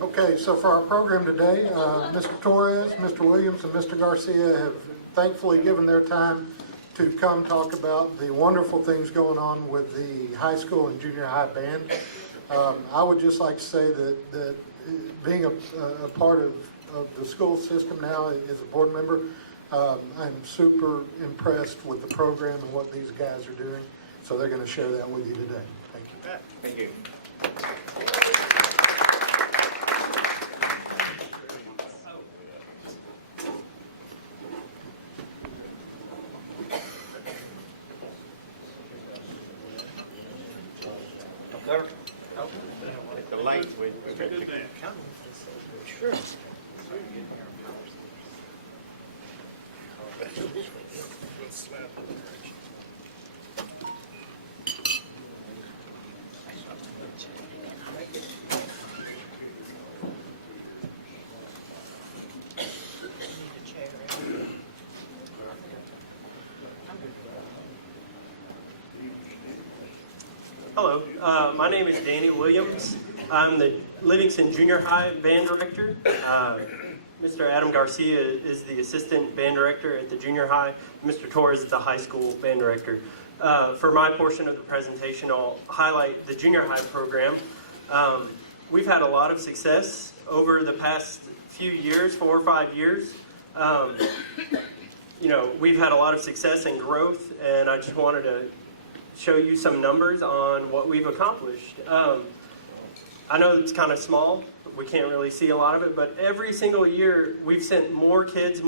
Okay, so for our program today, Mr. Torres, Mr. Williams, and Mr. Garcia have thankfully given their time to come talk about the wonderful things going on with the high school and junior high band. I would just like to say that being a part of the school system now as a board member, I'm super impressed with the program and what these guys are doing. So they're going to share that with you today. Thank you. Thank you. The light with sure. Hello, my name is Danny Williams. I'm the Livingston Junior High Band Director. Mr. Adam Garcia is the Assistant Band Director at the Junior High. Mr. Torres is the High School Band Director. For my portion of the presentation, I'll highlight the Junior High program. We've had a lot of success over the past few years, 4 or 5 years. We've had a lot of success and growth, and I just wanted to show you some numbers on what we've accomplished. I know it's kind of small. We can't really see a lot of it, but every single year we've sent more kids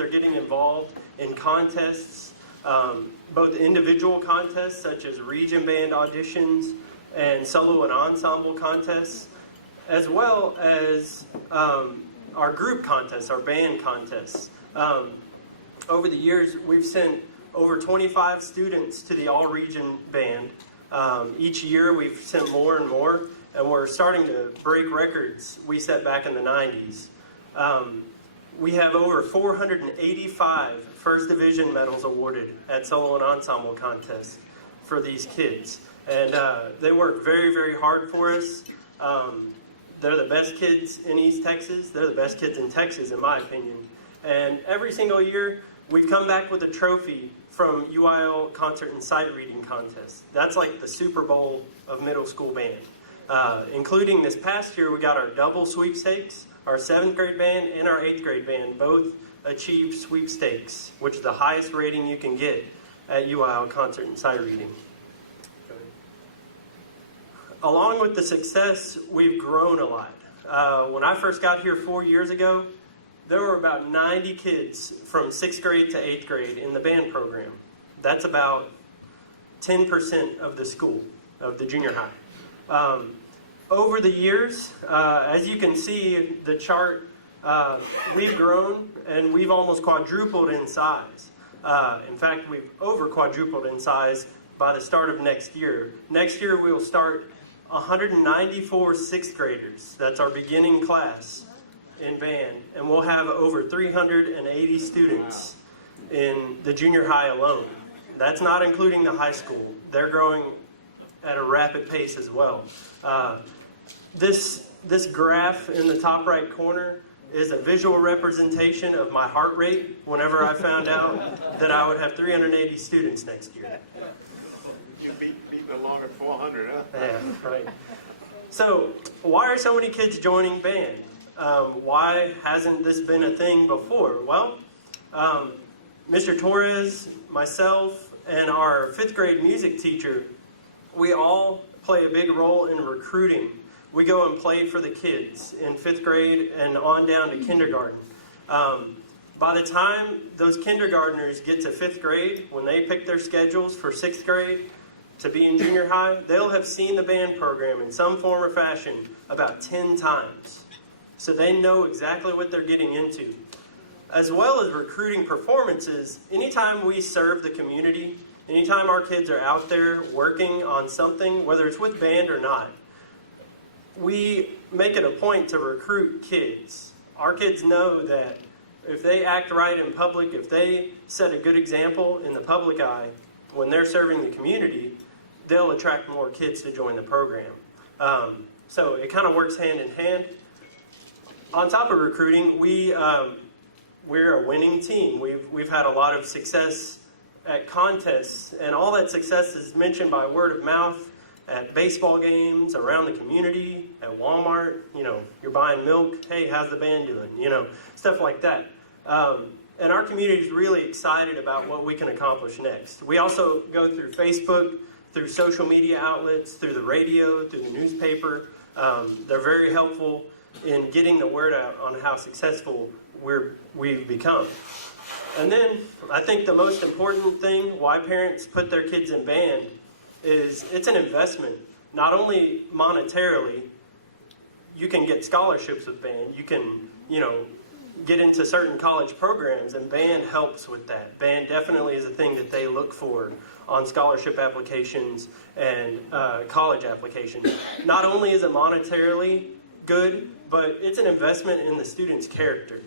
are getting involved in contests, both individual contests such as region band auditions and solo and ensemble contests, as well as our group contests, our band contests. Over the years, we've sent over 25 students to the all-region band. Each year we've sent more and more, and we're starting to break records we set back in the 90s. We have over 485 First Division medals awarded at solo and ensemble contests for these kids. And they work very, very hard for us. They're the best kids in East Texas. They're the best kids in Texas, in my opinion. And every single year, we've come back with a trophy from UIL Concert and Sight Reading Contest. That's like the Super Bowl of middle school band. Including this past year, we got our double sweepstakes. Our 7th grade band and our 8th grade band both achieved sweepstakes, which is the highest rating you can get at UIL Concert and Sight Reading. Along with the success, we've grown a lot. When I first got here 4 years ago, there were about 90 kids from 6th grade to 8th grade in the band program. That's about 10% of the school, of the junior high. Over the years, as you can see, the chart, we've grown and we've almost quadrupled in size. In fact, we've over quadrupled in size by the start of next year. Next year, we'll start 194 6th graders. That's our beginning class in band, and we'll have over 380 students in the junior high alone. That's not including the high school. They're growing at a rapid pace as well. This graph in the top right corner is a visual representation of my heart rate whenever I found out that I would have 380 students next year. You beat along at 400, huh? Yeah, right. So, why are so many kids joining band? Why hasn't this been a thing before? Well, Mr. Torres, myself, and our 5th grade music teacher, we all play a big role in recruiting. We go and play for the kids in 5th grade and on down to kindergarten. By the time those kindergartners get to 5th grade, when they pick their schedules for 6th grade to be in junior high, they'll have seen the band program in some form or fashion about 10 times. So they know exactly what they're getting into. As well as recruiting performances, anytime we serve the community, anytime our kids are out there working on something, whether it's with band or not, we make it a point to recruit kids. Our kids know that if they act right in public, if they set a good example in the public eye when they're serving the community, they'll attract more kids to join the program. So it kind of works hand in hand. on top of recruiting, we're a winning team. We've had a lot of success at contests, and all that success is mentioned by word of mouth at baseball games, around the community, at Walmart. You know, you're buying milk. Hey, how's the band doing? You know, stuff like that. And our community is really excited about what we can accomplish next. We also go through Facebook, through social media outlets, through the radio, through the newspaper. They're very helpful in getting the word out on how successful we've become. And then I think the most important thing why parents put their kids in band is it's an investment. Not only monetarily, you can get scholarships with band. You can, you know, get into certain college programs, and band helps with that. Band definitely is a thing that they look for on scholarship applications and college applications. Not only is it monetarily good, but it's an investment in the student's character.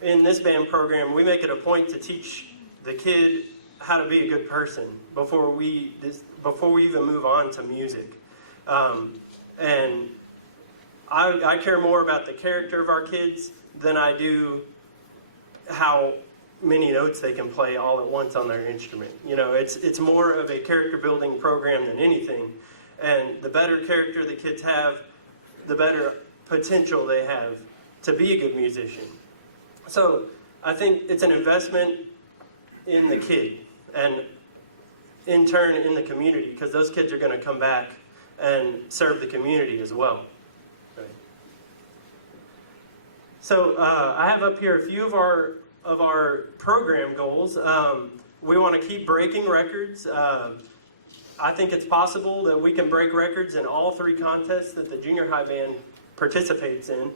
In this band program, we make it a point to teach the kid how to be a good person before we even move on to music. And I care more about the character of our kids than I do how many notes they can play all at once on their instrument. You know, it's more of a character building program than anything. And the better character the kids have, the better potential they have to be a good musician. So I think it's an investment in the kid, and in turn in the community, because those kids are going to come back and serve the community as well. Right. So I have up here a few of our program goals. We want to keep breaking records. I think it's possible that we can break records in all three contests that the junior high band participates in.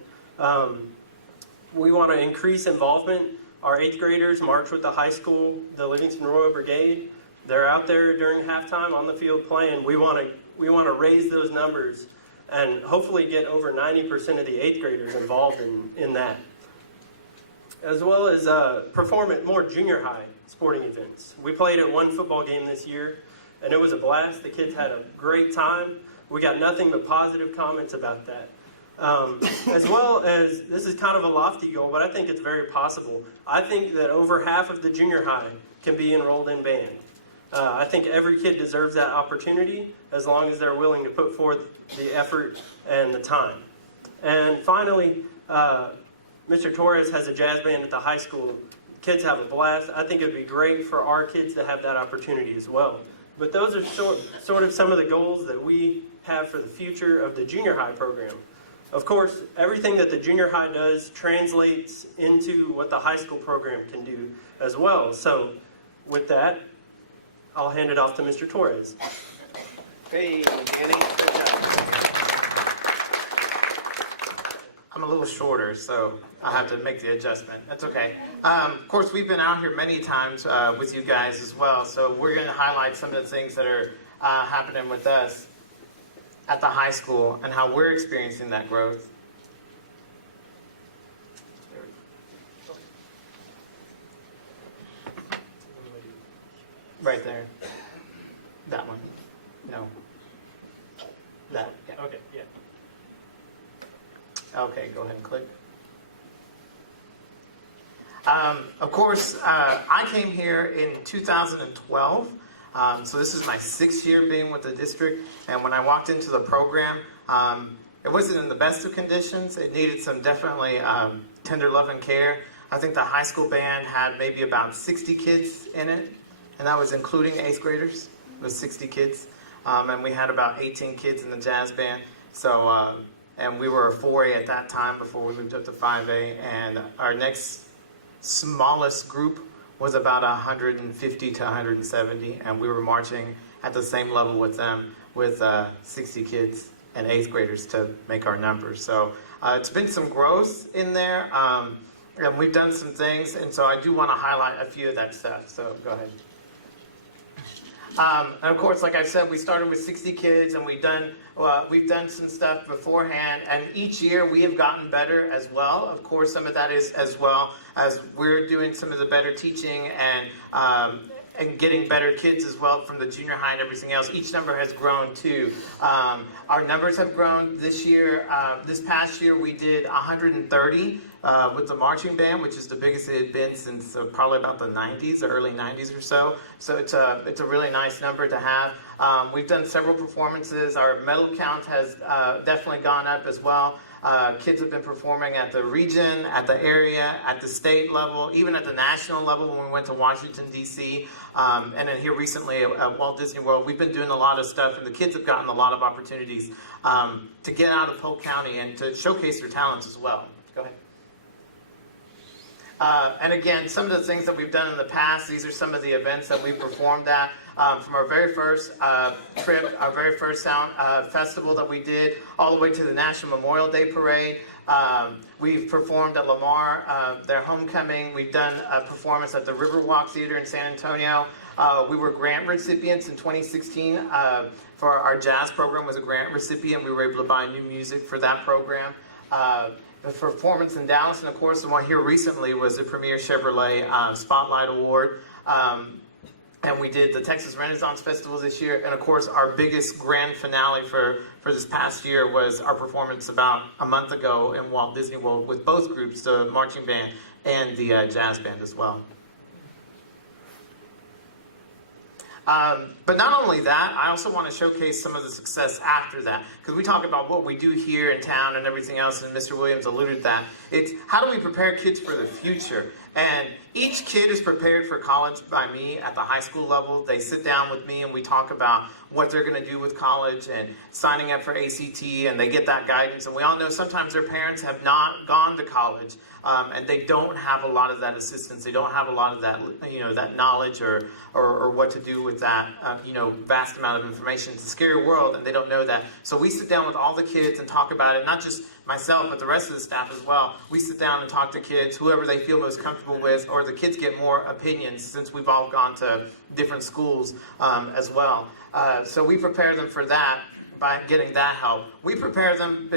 We want to increase involvement. Our 8th graders march with the high school, the Livingston Royal Brigade. They're out there during halftime on the field playing. We want to raise those numbers and hopefully get over 90% of the 8th graders involved in that. As well as perform at more junior high sporting events. We played at one football game this year, and it was a blast. The kids had a great time. We got nothing but positive comments about that. As well as, this is kind of a lofty goal, but I think it's very possible. I think that over half of the junior high can be enrolled in band. I think every kid deserves that opportunity as long as they're willing to put forth the effort and the time. And finally, Mr. Torres has a jazz band at the high school. Kids have a blast. I think it would be great for our kids to have that opportunity as well. But those are sort of some of the goals that we have for the future of the junior high program. Of course, everything that the junior high does translates into what the high school program can do as well. So with that, I'll hand it off to Mr. Torres. Hey, Annie, good job. I'm a little shorter, so I have to make the adjustment. That's okay. Of course, we've been out here many times with you guys as well, so we're going to highlight some of the things that are happening with us at the high school and how we're experiencing that growth. Right there. That one. No. That. Yeah. Okay, yeah. Okay, go ahead and click. Of course, I came here in 2012. So this is my 6th year being with the district, and when I walked into the program, it wasn't in the best of conditions. It needed some definitely tender love and care. I think the high school band had maybe about 60 kids in it, and that was including 8th graders. It was 60 kids, and we had about 18 kids in the jazz band. So, and we were a 4A at that time before we moved up to 5A, and our next smallest group was about 150 to 170, and we were marching at the same level with them with 60 kids and 8th graders to make our numbers. So it's been some growth in there, and we've done some things, and so I do want to highlight a few of that stuff. So go ahead. And of course, like I said, we started with 60 kids, and we've done some stuff beforehand, and each year we have gotten better as well. Of course, some of that is as well as we're doing some of the better teaching and getting better kids as well from the junior high and everything else. Each number has grown too. Our numbers have grown this year. This past year we did 130 with the marching band, which is the biggest it had been since probably about the 90s, the early 90s or so. So it's a really nice number to have. We've done several performances. Our medal count has definitely gone up as well. Kids have been performing at the region, at the area, at the state level, even at the national level when we went to Washington, D.C., and then here recently at Walt Disney World. We've been doing a lot of stuff, and the kids have gotten a lot of opportunities to get out of Polk County and to showcase their talents as well. Go ahead. And again, some of the things that we've done in the past, these are some of the events that we've performed at. From our very first trip, our very first sound festival that we did, all the way to the National Memorial Day Parade. We've performed at Lamar, their homecoming. We've done a performance at the Riverwalk Theater in San Antonio. We were grant recipients in 2016 for our jazz program. Was a grant recipient. We were able to buy new music for that program. The performance in Dallas, and of course the one here recently was the Premier Chevrolet Spotlight Award. And we did the Texas Renaissance Festival this year. And of course, our biggest grand finale for this past year was our performance about a month ago in Walt Disney World with both groups, the marching band and the jazz band as well. But not only that, I also want to showcase some of the success after that. Because we talk about what we do here in town and everything else, and Mr. Williams alluded to that. It's how do we prepare kids for the future? And each kid is prepared for college by me at the high school level. They sit down with me and we talk about what they're going to do with college and signing up for ACT, and they get that guidance. And we all know sometimes their parents have not gone to college, and they don't have a lot of that assistance. They don't have a lot of that, that knowledge or what to do with that, vast amount of information. It's a scary world, and they don't know that. So we sit down with all the kids and talk about it, not just myself, but the rest of the staff as well. We sit down and talk to kids, whoever they feel most comfortable with, or the kids get more opinions since we've all gone to different schools as well. So we prepare them for that by getting that help. We prepare them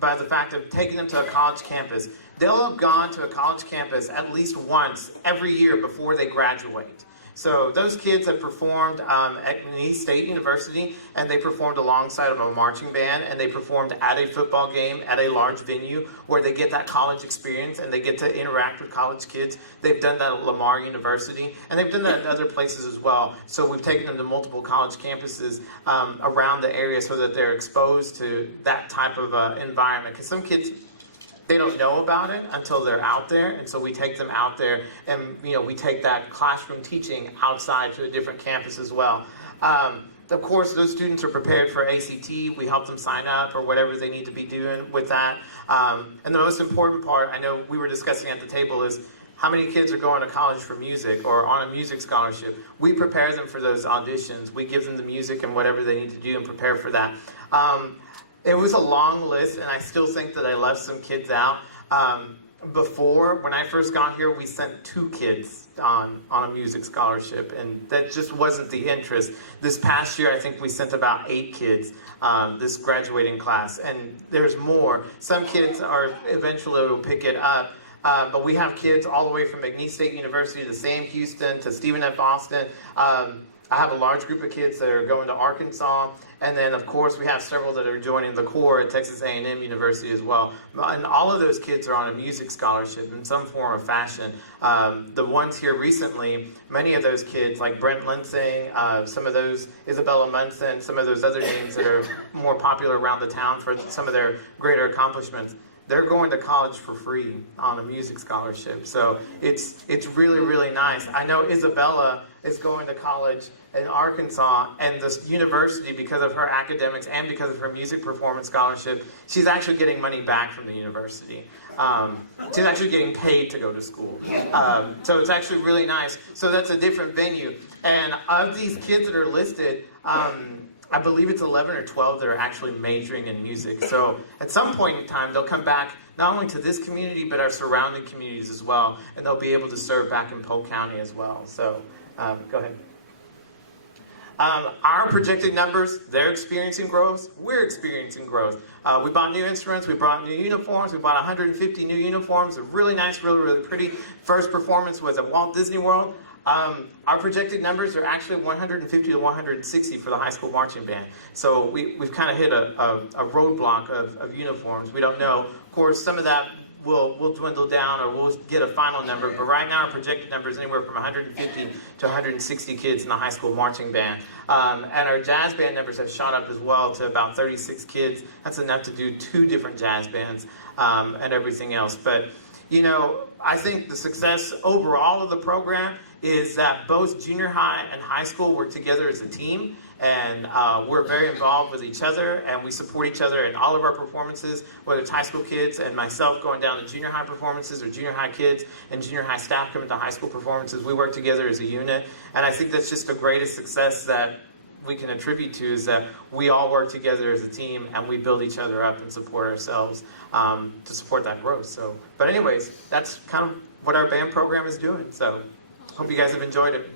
by the fact of taking them to a college campus. They'll have gone to a college campus at least once every year before they graduate. So those kids have performed at East State University, and they performed alongside of a marching band, and they performed at a football game at a large venue where they get that college experience and they get to interact with college kids. They've done that at Lamar University, and they've done that at other places as well. So we've taken them to multiple college campuses around the area so that they're exposed to that type of environment. Because some kids, they don't know about it until they're out there, and so we take them out there, and we take that classroom teaching outside to a different campus as well. Of course, those students are prepared for ACT. We help them sign up or whatever they need to be doing with that. And the most important part, I know we were discussing at the table, is how many kids are going to college for music or on a music scholarship. We prepare them for those auditions. We give them the music and whatever they need to do and prepare for that. It was a long list, and I still think that I left some kids out. Before, when I first got here, we sent 2 kids on a music scholarship, and that just wasn't the interest. This past year, I think we sent about 8 kids, this graduating class, and there's more. Some kids are eventually will pick it up, but we have kids all the way from McNeese State University to Sam Houston to Stephen F. Austin. I have a large group of kids that are going to Arkansas, and then of course we have several that are joining the Corps at Texas A&M University as well. And all of those kids are on a music scholarship in some form or fashion. The ones here recently, many of those kids, like Brent Linsing, some of those, Isabella Munson, some of those other names that are more popular around the town for some of their greater accomplishments, they're going to college for free on a music scholarship. So it's really, really nice. I know Isabella is going to college in Arkansas, and this university, because of her academics and because of her music performance scholarship, she's actually getting money back from the university. She's actually getting paid to go to school. So it's actually really nice. So that's a different venue. And of these kids that are listed, I believe it's 11 or 12 that are actually majoring in music. So at some point in time, they'll come back not only to this community, but our surrounding communities as well. And they'll be able to serve back in Polk County as well. So go ahead. Our projected numbers, they're experiencing growth. We're experiencing growth. We bought new instruments. We brought new uniforms. We bought 150 new uniforms. A really nice, really, really pretty. First performance was at Walt Disney World. Our projected numbers are actually 150 to 160 for the high school marching band. So we've kind of hit a roadblock of uniforms. We don't know. Of course, some of that will dwindle down, or we'll get a final number. But right now, our projected number is anywhere from 150 to 160 kids in the high school marching band. And our jazz band numbers have shot up as well to about 36 kids. That's enough to do 2 different jazz bands and everything else. But you know, I think the success overall of the program is that both junior high and high school work together as a team, and we're very involved with each other, and we support each other in all of our performances, whether it's high school kids and myself going down to junior high performances, or junior high kids and junior high staff coming to high school performances. We work together as a unit, and I think that's just the greatest success that we can attribute to, is that we all work together as a team and we build each other up and support ourselves to support that growth. So, but anyways, that's kind of what our band program is doing. So hope you guys have enjoyed it.